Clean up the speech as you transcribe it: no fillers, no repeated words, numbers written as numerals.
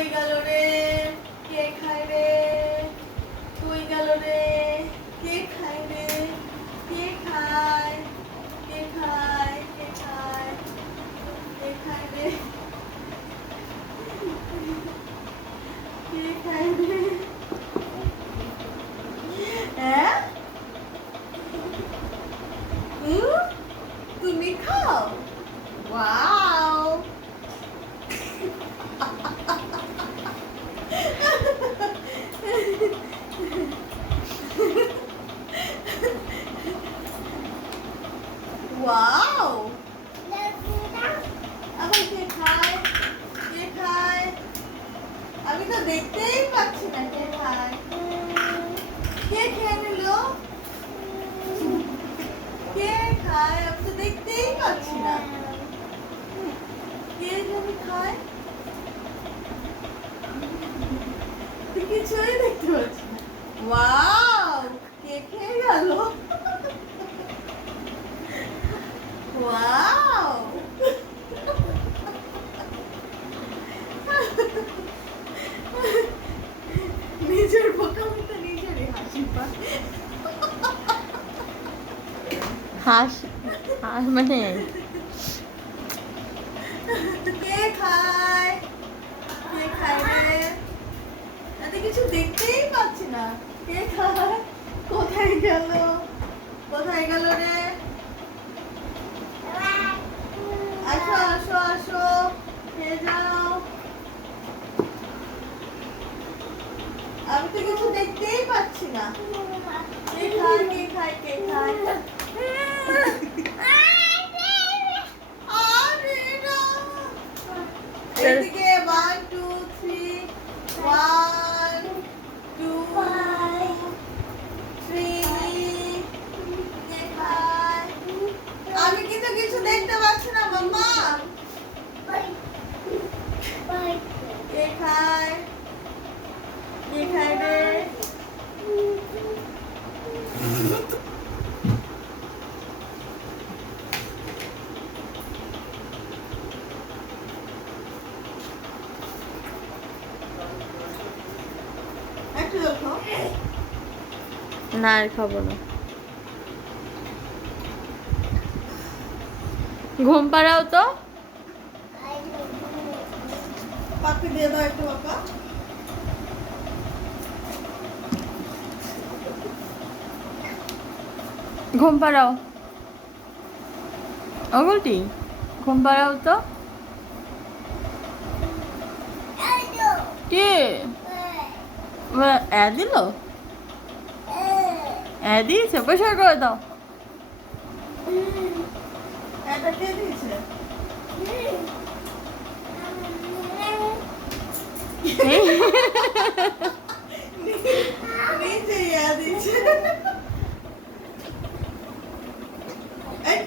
কই গেল রে? কে খায় রে? কই গেল রে? কে খায় রে? কে খায়? কে খায়? কে খায়? কে খায় রে? কে খায় রে? হ্যাঁ? তুমি খাও? ওয়াও! ওয়াও! আবার কে খায়? কে খায়? আমি তো দেখতেই পাচ্ছি না কে খায়। কে খেয়ে নিল? কে খায়? আমি তো দেখতেই পাচ্ছি না। কে জানি খায়? কিছুই দেখতে পাচ্ছি না। ওয়াও! কে খেয়ে গেল? ওয়াও! নিজের বোকামিতে নিজেরই হাসি পায়। হাস হাস মানে কে খায়? কে খায় রে? আমি কিছু দেখতেই পাচ্ছি না। কে খায়? কোথায় গেল? কোথায় গেল রে? আসো আসো আসো, খেয়ে যাও। আমি তো কিছু দেখতেই পাচ্ছি না। কে খায়? কে খায়? কে খায়? আরে না। এদিকে 1 2 3 1 2 3 কে খায়? আমি কিন্তু কিছু দেখতে পাচ্ছি না মাম্মা। কে খায়? কে খায় রে? একটু দেখো। না আর খাবো না। ঘুম পাড়াও তো। পাপি দিয়ে দাও একটু বাবা। ঘুম পাড়াও। ওগুলটি ঘুম পাড়াও তো। কে দিল? দিয়েছে, পরিষ্কার করে দাও। এটা কে দিয়েছে? নিজে দিয়েছে। এই